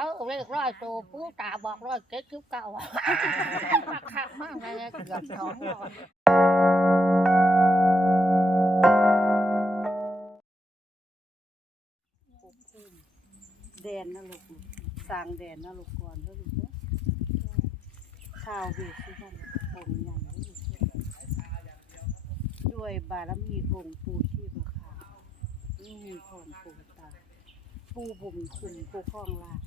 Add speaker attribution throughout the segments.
Speaker 1: เขาเรียกร้อยตัวผู้ตาบอกร้อยเจ็ดสิบเก้าอะราคามากเลยเกือบสองร้อย
Speaker 2: แดนนะลูกสร้างแดนนะลูกก่อนเด้อลูกเด้อข้าวเวทที่ท่านองค์ใหญ่ด้วยบารมีองค์ปู่ชีพขาวนี่มีพรปู่ตา ปู่บุญคุณผู้ครองล่าง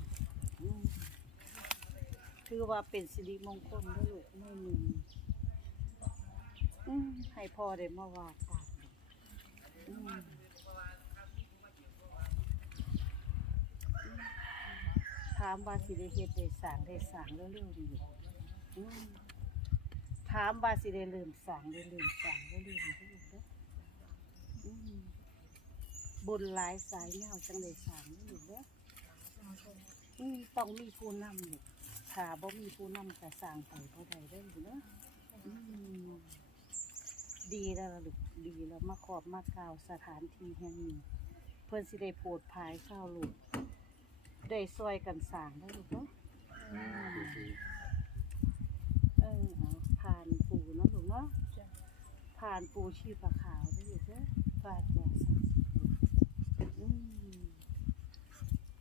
Speaker 2: ถือว่าเป็นสิริมงคลด้อลูกมือนี้อืมให้พ่อได้มาว่ากันอืมถามว่าสิได้เฮ็ดได้สร้างได้สร้างเร็วๆนี่อืมถามว่าสิได้เริ่มสร้างได้เริ่มสร้างได้เริ่มเด้ลูกเด้ออืมบุญหลายสายยาจังได้สร้างเด้ลูกเด้ออืมต้องมีผู้นำลูก ถ้าบ่มีผู้นำก็สร้างไปบ่ได้เด้อลูกเด้ออืมดีแล้วล่ะลูกดีแล้วมาขอบมากล่าวสถานที่แห่งนี้เพิ่นสิได้โปรดภายข้าวลูกได้ซอยกันสร้างได้ลูกเนาะอืมเออเอาผ่านปูเนาะลูกเนาะผ่านปูชีพขาวได้ลูกเด้อฟาดยาสักอืม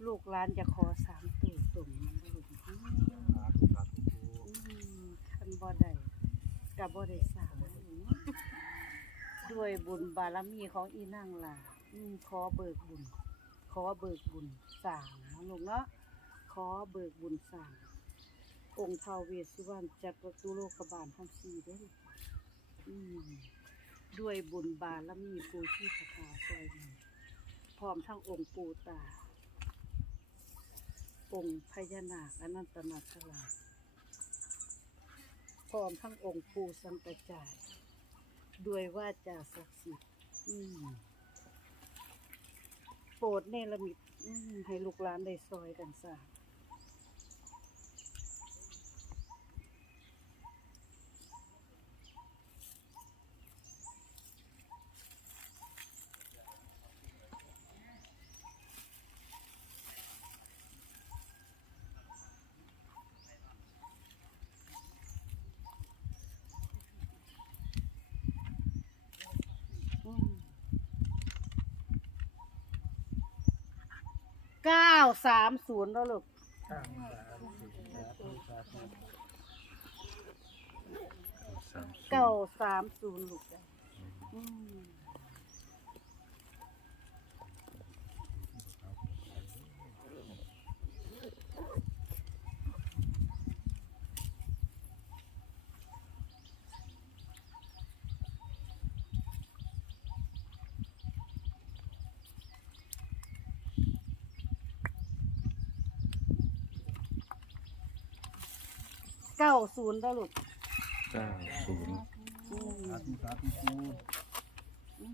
Speaker 2: ลูกหลานจะขอสามตัวตุ่มมันได้ลูกอืมอืมคันบ่ได้ กับบ่ได้สร้างด้วยบุญบารมีของอีนางหลาอืมขอเบิกบุญ ขอเบิกบุญสร้างนะลูกเนาะขอเบิกบุญสร้างองค์เทาเวสสุวรรณจักรตุโลกบาลทั้งสี่ด้ออืมด้วยบุญบารมีปูชีพขาวซอยนี้พร้อมทั้งองค์ปูตา องค์พญานาคอนันตนาคราช พร้อมทั้งองค์ปูสังกจายด้วยว่าจะศักดิ์สิทธิ์อืมโปรดเนรมิตอืมให้ลูกหลานได้ซอยกันสร้างอืม เก้าสามศูนย์แล้วลูกเก้าสามศูนย์ลูกจ้ะอืม เก้าศูนย์แล้วลูก
Speaker 3: เก้าศูนย์
Speaker 2: อืม
Speaker 4: สาธุสาธุปู
Speaker 2: อืม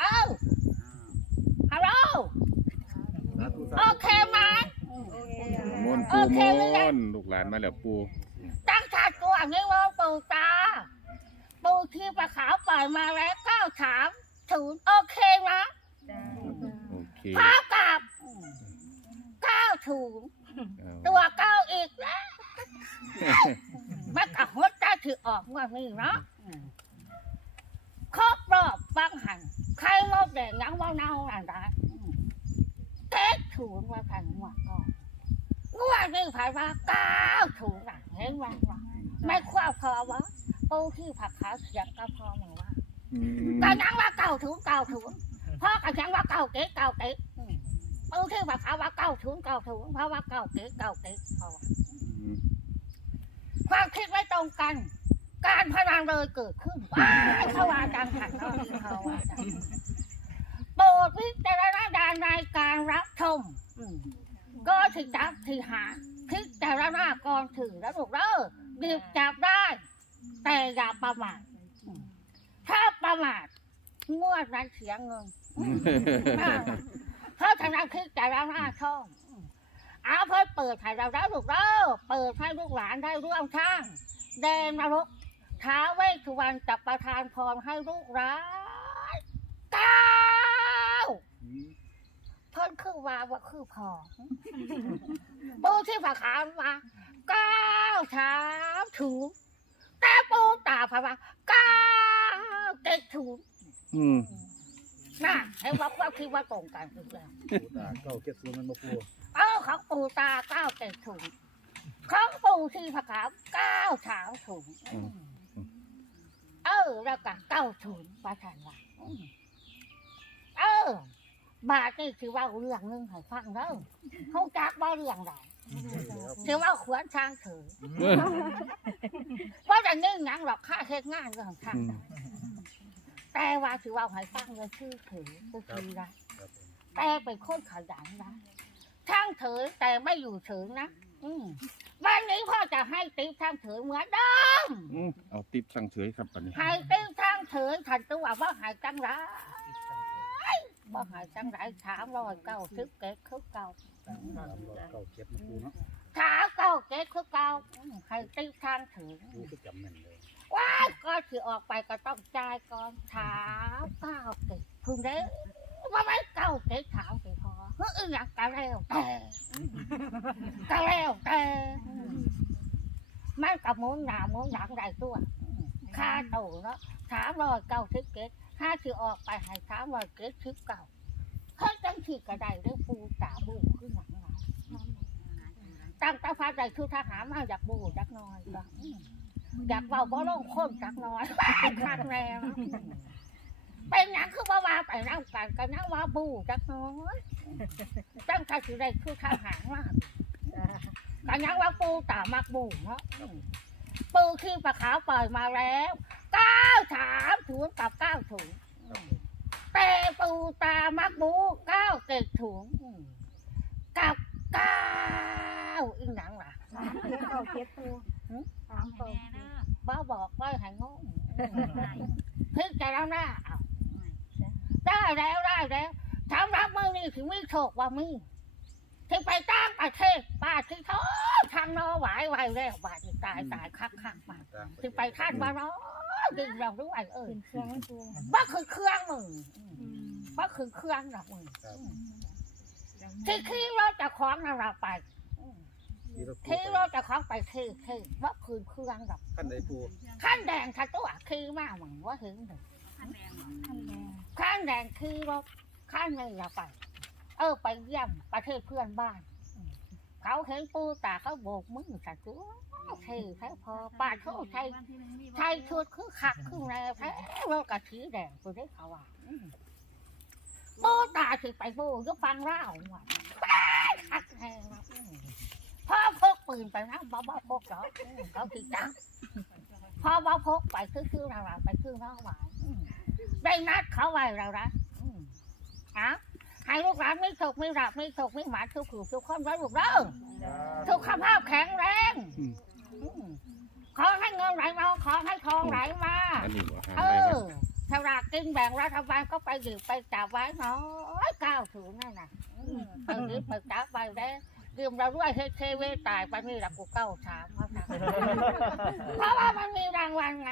Speaker 1: เอ้าฮัลโหล
Speaker 4: สาธุสา
Speaker 1: โอ
Speaker 4: ธุ
Speaker 1: เคไหม
Speaker 3: มนต์
Speaker 1: โอ
Speaker 3: ปู
Speaker 1: เค
Speaker 3: ม
Speaker 1: หรือยัง
Speaker 3: นต์ลูกหลานมาแล้วปู
Speaker 1: ตั้งชาตัวนี้ว่าปูตาปูที่ประขาวปล่อยมาแล้วเก้าสามศูนย์โอเคนะ
Speaker 3: โอเค
Speaker 1: พากับเก้าศูนย์
Speaker 3: เอา
Speaker 1: ตัวเก้าอีกแล้วมันกับหัวใจถือออกว่านี่เนาะครอบรอบฟังหันใครงบแดงยังว่าเน่าอะไรเก๊กถูนว่าพันหัวก็ งวดนี้ผ่านมาเก้าถูนอะเห็นไหมว่าไม่ควบพอวะปูที่ผักขาวเสียงก็พอเหมือนว่า
Speaker 3: อืม
Speaker 1: ก็ยังว่าเก้าถูนเก้าถูนพ่อก็ยังว่าเก้าเก๊กเก้าเก๊กอืมปูที่ผักขาวว่าเก้าถูนเก้าถูนเพราะว่าเก้าเก๊กเก้าเก๊กเพราะว่า
Speaker 3: อืม
Speaker 1: ความคิดไม่ตรงกัน การพนันเลยเกิดขึ้นว้ายเขาว่าจังขันเนาะเขาว่าจังโปรดพิจารณาดานในการรับชมอืม ก็ถึงจับที่หาพิจารณาก่อนถือแล้วถูกเด้อดีบจับได้ แต่อย่าประมาทอืมถ้าประมาทงวดนั้นเสียเงินเพราะฉะนั้นคิดจะร้าหน้าช่องเอาเพื่อเปิดให้เราได้ลูกเด้อเปิดให้ลูกหลานได้ร่วมทางแดนนรกท้าเวสสุวรรณจับประทานพรให้ลูกร้ายเก้าเพิ่นคือว่าว่าคือพอปูที่ฝาขามว่าเก้าสามถูกแต่ปูตาพะว่าเก้าเจ็ดถูก
Speaker 3: อืม
Speaker 1: น่ะให้ว่าความคิดว่าตรงกันคือแล้ว
Speaker 4: ปูตาเก้าเจ็ดศูนย์มันมาปู
Speaker 1: เออของปู่ตาเก้าเจ็ดถุงของปู่ที่ผาขาวเก้าสามถุงเออแล้วก็เก้าถุงประธานว่าอืมเออ บาทนี่คือว่าเรื่องหนึงให้ฟังเด้อเขาจักว่าเรื่องใดคือว่าขวนช้างถือว่าจะนึ่งหนังหรอกค่าเฮ็ดงานเรื่องทางใดแต่ว่าถือว่าให้ฟังเลยชื่อถือก็คือได้
Speaker 4: ครับผม
Speaker 1: แต่เป็นคนขยันนะช่างเถือแต่ไม่อยู่ถึงนะอืมวันนี้พ่อจะให้ติ๊บช่างเถือเหมือนเดิม
Speaker 3: อืมเอาติปสั่งเฉยครับปันนี้
Speaker 1: ให้ติ๊บช่างเถือขันตัวว่าใหายจังไร ว่าหายจังไรสามร้อยเก้าสิบเกตคือเก่า
Speaker 4: สามร้อยเก้าเจ็ดมาปูเนาะ
Speaker 1: สามเก้าเกตคือเก่าอืมให้ติ๊บช่างเถือ
Speaker 4: ปูก็จำแม่นเลย
Speaker 1: ว้ายก็ถือออกไปก็ต้องจ่ายก่อนสามเก้าเกตคุณเด้อว่าไม่เก้าเกตถามไปพอเฮ้ยอยากกะแล้วแต่ก็แล้วแต่มันกับหมุนหนาหมุนหลังได้ตัวค่าโตเนาะสามร้อยเก้าสิบเกต ห้าสิออกไปห้สามร้อยเกตสิบเก้าเฮ้ยจังที่กระไดเรื่องปูตาบูขึ้นหลังเราตั้งตาฟ้าใจคือทหารมาอยากบูจักน้อยก็อยากเบาบ่ลงคนจักน้อยข้างแรงเป็นหยังคือว่าว่าไปนั่งกันกันนั่งว่าบูจักน้อยตั้งใจสิได้คือทหารมากกันยังว่าปูตามักบูเนาะ ปูขี้ปลาขาวปล่อยมาแล้วเก้าสามถุงกับเก้าถุงอืมแต่ปูตามักบูเก้าเจ็ดถุงอืมกับเก้าอีกหนังล่ะ
Speaker 2: เก้าเจ็ดปูสามเก้า
Speaker 1: บ้าบอกว่าให้งงพิจารณาเอาได้แล้วได้แล้วสำหรับมือนี่ถึงไม่โชคว่ามี ที่ไปตั้งประเทศป้าที่เขาทางนอไหวไหวแล้วบาดนี่ตายตายคักคักมา
Speaker 4: ตาม
Speaker 1: ที่ไปคาดมาเนาะดึงเราด้วยเออ
Speaker 2: เป็นเครื่องให้ปู
Speaker 1: ว่าคือเครื่องมือว่าคือเครื่องดอกมือที่ขี่รถจะคล้องนั่นเราไปอืม
Speaker 4: ที่รถปู
Speaker 1: ขี่รถจะคล้องไปขี่ขี่ว่าคือเครื่องดอก
Speaker 4: ขั้นใดปู
Speaker 1: ขั้นแดงถ้าตัวขี่มากเหมือนว่าถึงถึง
Speaker 2: ท่านแดง
Speaker 1: ขั้นแดงขี่รถขั้นหนึ่งเราไป เออ ไปเยี่ยมประเทศเพื่อนบ้าน เขาเห็นปูตาเขาโบกมือสัตว์ตัวเท่แท้พอป้าโชคชัยไทยชุดคือขักคือแรงแท้รถกระสีแดงตัวได้เขาว่าปูตาสิไปปูก็ฟังเล่าว่ะขักแรงพ่อพกปืนไปนะบ้าบ้าพกเหรอเขาติดจังพ่อบ้าพกไปคือคือเราไปคือเราหวานอืมได้นัดเขาไว้เราละอืมอะ ให้ลูกหลานไม่ตกไม่หลับไม่ตกไม่หมาทุกข์ทุกคนไว้ลูกเด้อสุขภาพแข็งแรงอืมขอให้เงินไหลมาขอให้ทองไหลมา
Speaker 3: อันนี้บ่หา
Speaker 1: เอ
Speaker 3: ได้ไหม
Speaker 1: อสลากกินแบ่งรัฐบาลก็ไปหยิบไปจับไว้น้อยเก้าถุงนั่นน่ะอืมไปหยิบไปจับไปแล้วยืมเราด้วยเฮดเคเวตายไปนี่ละกูเก้าสามเขาทำเพราะว่ามันมีรางวัลไง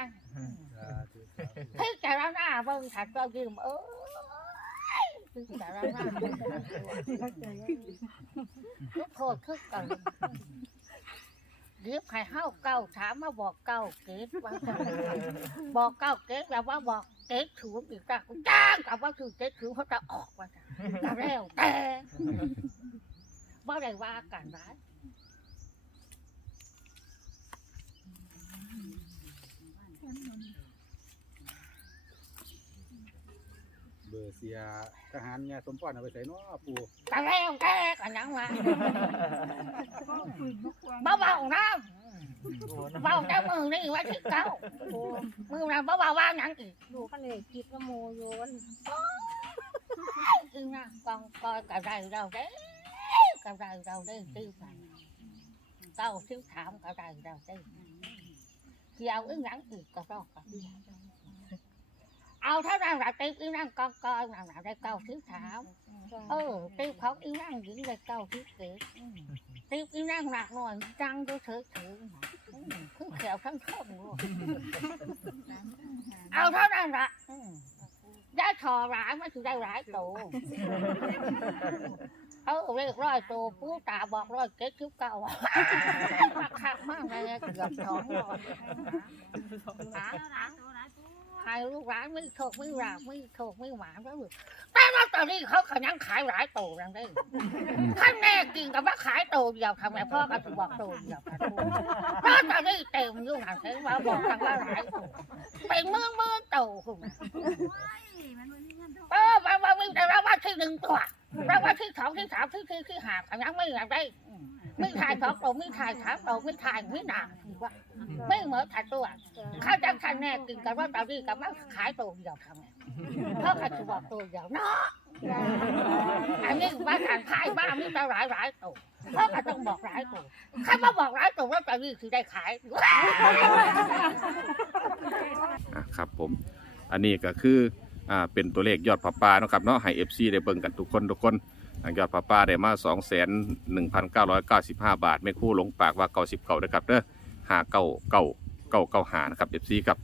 Speaker 4: สาธุสาธุ
Speaker 1: พี่แต่ละหน้าเบิ่งถัดก็ยืมเอ อพี่แต่ละหน้าทุกโทษทุกกันเรียบให้เฮาเก้าถามมาบอกเก้าเกตว่าบอกเก้าเกตแล้วว่าบอกเกตถูกอีกจ้าจ้างกับว่าคือเกตถูกเขาจะออกว่าจ้ะก็แล้วแต่บ่ได้ว่ากันนะ
Speaker 4: เบอร์เสียทหารเนี่ยสมพรเอาไปใส่เนาะปู
Speaker 1: ก็แล้วแต่กันยังว่าบ่เบาๆนะเบาแต่มือนี่ว่าที่เก้ามือเราบ่เบาว่าหนังอีก
Speaker 5: ดูกันเลยคิดว่าโมโยน
Speaker 1: คือนะกองกอยกระไรเราเด้กระไรเราเด้ตื้อไปเก้าซื้อถามกระไรเราเด้เกี่ยวอึ้งหลังอีกก็รอกกันเอาเท่านั้นละตีอีนั่งกองกอยนั่นละได้เก้าซื้อถามเออตีของอีนั่งหญิงได้เก้าซื้อเกิดตีอีนั่งหนักหน่อยจังดูเถอะเถอะคือแขวทั้งข้อมือเอาเท่านั้นละอืมได้ถอร้ายมันคือได้ร้ายโตเออเรียกร้อยโตผู้ตาบอกร้อยเจ็ดสิบเก้าราคามากเลยเกือบสองร้อย หาขายลูกร้านไม่โชคไม่หลาบไม่โชคไม่หวานแล้วแต่ลอตเตอรี่เขาขยันขายหลายโตนั่นเองท่านแน่จริงกับว่าขายโตเดียวทำไมพ่อก็ถูกบอกโตเดียวกันลอตเตอรี่เต็มอยู่หนังเห็นว่าบอกทางว่าหลายโตเป็นมือมือโตคุณเออมาว่ามีแต่วัลที่หนึ่งตัวราวัลที่สองที่สามที่สี่ที่ห้าอันนั้นไม่อยากได้ ไม่ถ่ายสองตัวไม่ถ่ายสามตัวไม่ถ่ายไม่หนักถือว่าไม่เหมือนถ่ายตัวข้าจังคันแน่กินกันว่าตอนนี้กับมันขายตัวเดียวทำไงเพราะเขาจะบอกตัวเดียวเนาะอันนี้ว่าการขายบ้ามีแต่หลายหลายตัวเพราะเขาต้องบอกหลายตัวถ้ามาบอกหลายตัวแล้วตอนนี้คือได้ขาย
Speaker 3: อะครับผม อันนี้ก็คืออ่าเป็นตัวเลขยอดผาป่าเนาะครับเนาะให้ FC ได้เบิ่งกันทุกคนทุกคนอ่า ยอดผาป่าได้มา2 1 1 9 9 5บาทไม่คู่หลงปากว่าเก่าสิบเก่านะครับเด้อหาเก่าเก่าเก่าเก่าหานะครับ FC ครับ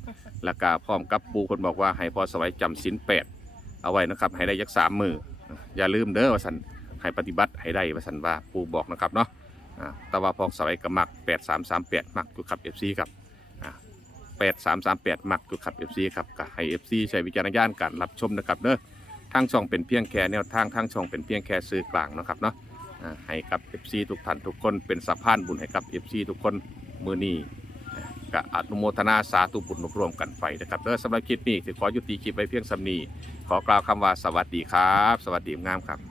Speaker 3: แล้วก็พร้อมกับปูคนบอกว่าให้พอสวัยจำศีลแปดเอาไว้นะครับ ให้ได้ยักสามมืออย่าลืมเด้อว่าสันให้ปฏิบัติให้ได้ว่าสันว่าปูบอกนะครับเนาะแต่ว่าพอสวัยก็มัก8338มักอยู่ครับ FC ครับแปดสามสามแปดมักอยู่ขับเอฟซีครับก็ให้เอฟซีใช้วิจารณญาณการรับชมนะครับเด้อ ทางช่องเป็นเพียงแค่แนวทางทางช่องเป็นเพียงแค่ซื้อกลางนะครับเนาะให้กับเอฟซีทุกท่านทุกคนเป็นสะพานบุญให้กับเอฟซีทุกคนมือนี้กับอนุโมทนาสาธุบุญรวมกันไปนะครับเด้อสำหรับคลิปนี้ถือขอยุติคลิปไว้เพียงสำนีขอกล่าวคำว่าสวัสดีครับ สวัสดีงามครับ